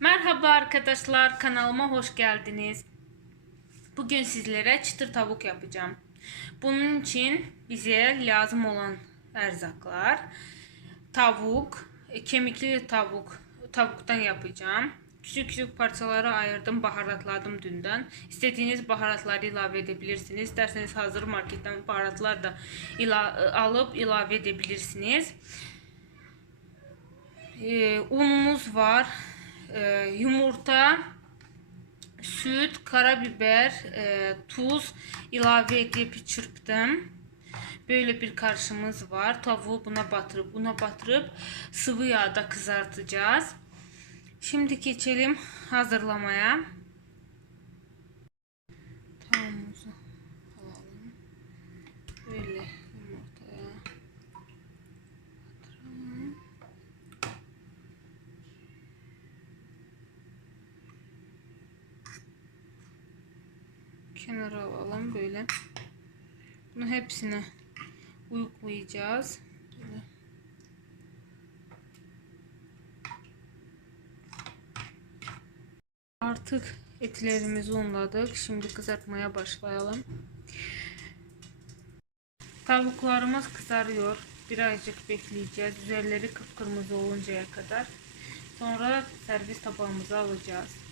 Merhaba arkadaşlar kanalıma hoş geldiniz. Bugün sizlere çıtır tavuk yapacağım. Bunun için bize lazım olan erzaklar tavuk, e, kemikli tavuk, tavuktan yapacağım. Küçük küçük parçalara ayırdım, baharatladım dünden. İstediğiniz baharatları ilave edebilirsiniz. İsterseniz hazır marketten baharatlar da ila- alıp ilave edebilirsiniz. Ee, unumuz var, Ee, yumurta, süt, karabiber, e, tuz ilave edip çırptım. Böyle bir karışımız var. Tavuğu buna batırıp buna batırıp sıvı yağda kızartacağız. Şimdi geçelim hazırlamaya. Tavuğumuzu alalım. Böyle yumurtaya batıralım. Kenara alalım böyle. Bunu hepsine uygulayacağız. Böyle. Artık etlerimizi unladık. Şimdi kızartmaya başlayalım. Tavuklarımız kızarıyor. Birazcık bekleyeceğiz. Üzerleri kıpkırmızı oluncaya kadar. Sonra servis tabağımıza alacağız.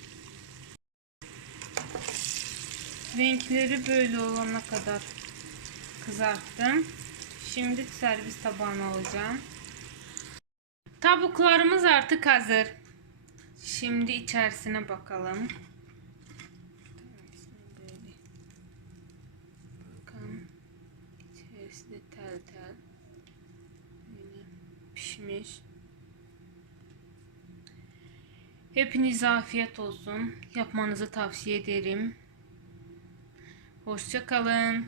Renkleri böyle olana kadar kızarttım. Şimdi servis tabağına alacağım. Tavuklarımız artık hazır. Şimdi içerisine bakalım. Bakın. İçerisi de tel tel. Pişmiş. Hepinize afiyet olsun. Yapmanızı tavsiye ederim. Hoşça kalın.